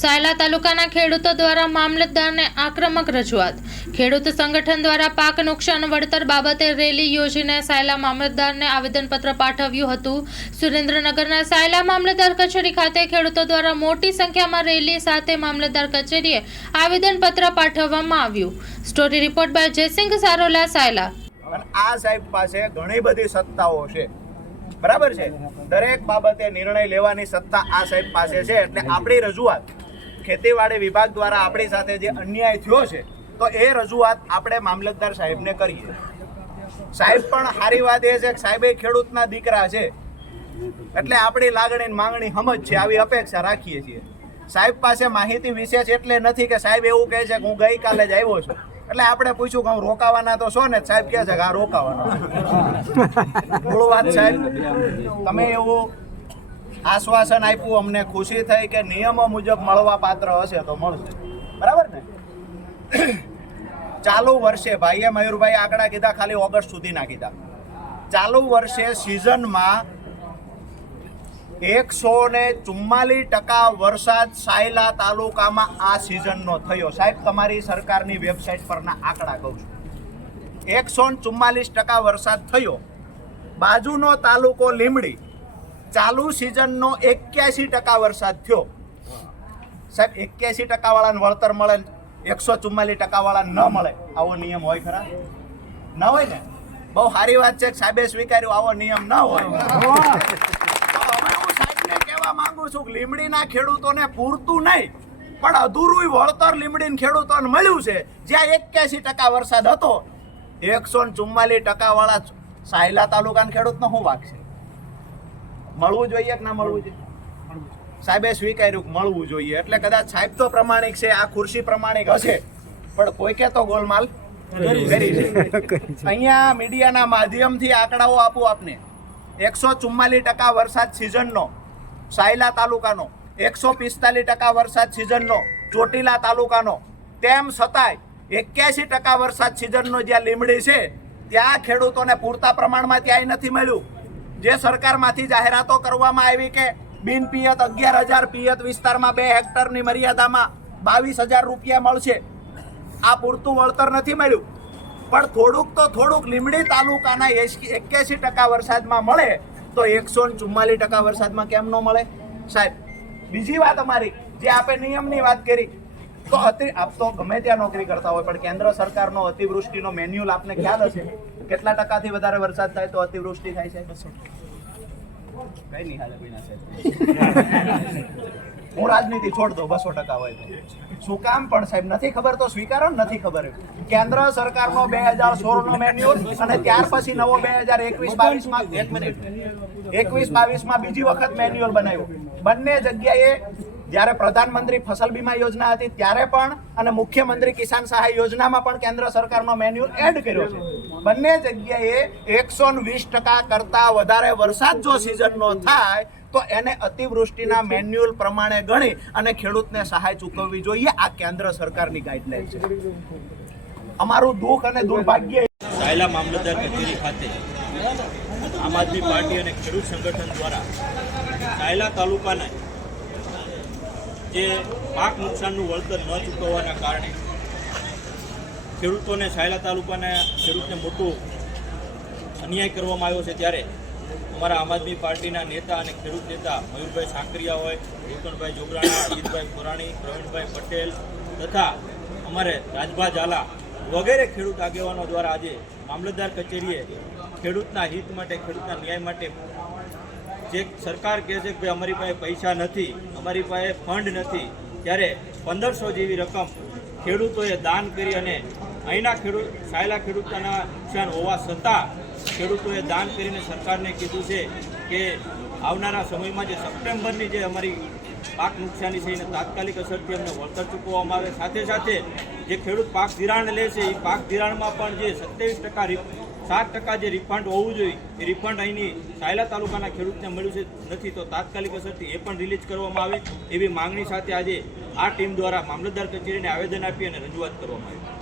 સાયલા તાલુકાના ખેડૂતો દ્વારા મામલતદારને આક્રમક રજૂઆત. ખેડૂત સંગઠન દ્વારા પાક નુકસાન વળતર બાબતે રેલી યોજીને સાયલા મામલતદારને આવેદનપત્ર પાઠવ્યું હતું. સુરેન્દ્રનગરના સાયલા મામલતદાર કચેરી ખાતે ખેડૂતો દ્વારા મોટી સંખ્યામાં રેલી સાથે મામલતદાર કચેરીએ આવેદનપત્ર પાઠવવામાં આવ્યું. Story report by Jaysinh Sarola, Sayla. આ સાહેબ પાસે ઘણી બધી સત્તાઓ છે, બરાબર છે. દરેક બાબતે નિર્ણય લેવાની સત્તા આ સાહેબ પાસે છે. એટલે આપણી રજૂઆત ખેતીવાડી વિભાગ દ્વારા આપણી સાથે જે અન્યાય થયો છે તો એ રજૂઆત આપણે મામલતદાર સાહેબને કરીએ. સાહેબ પણ સારી વાત એ છે કે સાહેબ એ ખેડૂતના દીકરા છે, એટલે આપણી લાગણી માંગણી સમજ છે, આવી અપેક્ષા રાખીએ છીએ. સાહેબ પાસે માહિતી વિશેષ એટલે નથી કે સાહેબ એવું કહે છે કે હું ગઈકાલે જ આવ્યો છું, એટલે આપણે પૂછ્યું કે હું રોકાવાના તો છો ને? સાહેબ કહે છે કે હા રોકાવાનો. મૂળ વાત સાહેબ, તમે એવું આશ્વાસન આપ્યું, અમને ખુશી થઈ કે નિયમો મુજબ મળવા પાત્ર હશે તો મળશે, બરાબર ને? ચાલુ વર્ષે ભાઈએ મયુરભાઈ આંકડા કીધા, ખાલી ઓગસ્ટ સુધીના કીધા. ચાલુ વર્ષે સિઝનમાં 144% વરસાદ સાયલા તાલુકામાં આ સિઝનનો થયો. સાહેબ તમારી સરકારની વેબસાઇટ પરના આંકડા કહું છું. 144% વરસાદ થયો. બાજુનો તાલુકો લીંબડી, ચાલુ સિઝનનો 81% વરસાદ થયો. સાહેબ 81% વાળાને વળતર મળે, 144% વાળાને ન મળે, આવો નિયમ હોય ખરા? ન હોય ને? બહુ સારી વાત છે કે સાહેબે સ્વીકાર્યું આવો નિયમ ન હોય. માંગુ છું કે લીંબડીના ખેડૂતોને પૂરતું નહીં પણ અધૂરું વળતર લીંબડીના ખેડૂતોને મળ્યું છે. જ્યાં 81% વરસાદ હતો, 144% વાળા સાયલા તાલુકાના ખેડૂતનો શું વાક છે? મળવું જોઈએ કે ના મળવું જોઈએ? સાહેબે સ્વીકાર્યું કે મળવું જોઈએ. એટલે કદાચ સાહેબ તો પ્રમાણિક છે, આ ખુરશી પ્રમાણિક હશે, પણ કોઈકે તો ગોલમાલ કરી છે. અહીંયા મીડિયાના માધ્યમથી આંકડાઓ આપું આપને. 144% વરસાદ સિઝનનો સાયલા તાલુકાનો, 145% વરસાદ સિઝનનો ચોટીલા તાલુકાનો, તેમ છતાંય 81% વરસાદ સિઝનનો જ્યાં લીંબડી છે ત્યાં ખેડૂતોને પૂરતા પ્રમાણમાં ત્યાંય નથી મળ્યું. જે સરકારમાંથી જાહેરાતો કરવામાં આવી કે બિન પિયત 11,000, પિયત વિસ્તારમાં 2 હેક્ટરની મર્યાદામાં 22,000 રૂપિયા મળશે, આ પૂરતું વળતર નથી મળ્યું. પણ થોડુંક લીંબડી તાલુકાના 81% વરસાદમાં મળે તો 144% વરસાદમાં કેમ ન મળે? સાહેબ બીજી વાત અમારી, જે આપણે નિયમની વાત કરી, તો આપ તો ગમે ત્યાં નોકરી કરતા હોય, પણ કેન્દ્ર સરકારનો અતિવૃષ્ટિનો મેન્યુઅલ આપને ખ્યાલ હશે. કેટલા ટકાથી વધારે વરસાદ થાય તો અતિવૃષ્ટિ થાય છે? કઈ નહીં હાલે વિના સાહેબ. હું રાજનીતિ છોડ દઉં, 200% હોય તો. શું કામ પણ સાહેબ નથી ખબર તો સ્વીકારો. નથી ખબર કેન્દ્ર સરકારનો 2016નો મેન્યુઅલ અને ત્યાર પછી નવો 2021-22માં 21-22માં બીજી વખત મેન્યુઅલ બનાવ્યો. બંને જગ્યાએ જ્યારે પ્રધાનમંત્રી ફસલ બીમા યોજના હતી ત્યારે પણ અને મુખ્યમંત્રી કિસાન સહાય યોજનામાં પણ કેન્દ્ર સરકારનો મેન્યુઅલ એડ કર્યો છે. બંને જગ્યાએ 120% કરતાં વધારે વરસાદ જો સિઝનનો થાય તો એને અતિવૃષ્ટિના મેન્યુઅલ પ્રમાણે ગણી અને ખેડૂતને સહાય ચૂકવવી જોઈએ. આ કેન્દ્ર સરકારની ગાઈડલાઈન છે. અમારું દુઃખ અને દુર્ભાગ્ય સાયલા મામલતદાર કચેરી ખાતે આમ આદમી પાર્ટી અને ખેડૂત સંગઠન દ્વારા સાયલા તાલુકાના જે પાક નુકસાનનું વળતર ન ચૂકવવાના કારણે ખેડૂતોને સાયલા તાલુકાના ખેડૂતને મોટો અન્યાય કરવામાં આવ્યો છે. ત્યારે અમારા આમ આદમી પાર્ટીના નેતા અને ખેડૂત નેતા મયુરભાઈ સાંકરિયા હોય, ભૂષણભાઈ જોગરાણા, અજીતભાઈ ખોરાણી, પ્રવીણભાઈ પટેલ તથા અમારે રાજભા ઝાલા વગેરે ખેડૂત આગેવાનો દ્વારા આજે મામલતદાર કચેરીએ ખેડૂતના હિત માટે, ખેડૂતના ન્યાય માટે, જે સરકાર કહે છે કે અમારી પાસે પૈસા નથી, અમારી પાસે ફંડ નથી, ત્યારે 1500 જેવી રકમ ખેડૂતોએ દાન કરી અને અહીંના સાયલા ખેડૂતોના નુકસાન હોવા છતાં ખેડૂતોએ દાન કરીને સરકારને કીધું છે કે આવનારા સમયમાં જે સપ્ટેમ્બરની જે અમારી પાક નુકસાની છે એને તાત્કાલિક અસરથી અમને વળતર ચૂકવવામાં આવે. સાથે સાથે જે ખેડૂત પાક ધિરાણ લે છે એ પાક ધિરાણમાં પણ જે 7% જે રિફંડ હોવું જોઈએ એ રિફંડ અહીંની સાયલા તાલુકાના ખેડૂતને મળ્યું છે નથી, તો તાત્કાલિક અસરથી એ પણ રિલીઝ કરવામાં આવે એવી માંગણી સાથે આજે આ ટીમ દ્વારા મામલતદાર કચેરીને આવેદન આપી અને રજૂઆત કરવામાં આવી.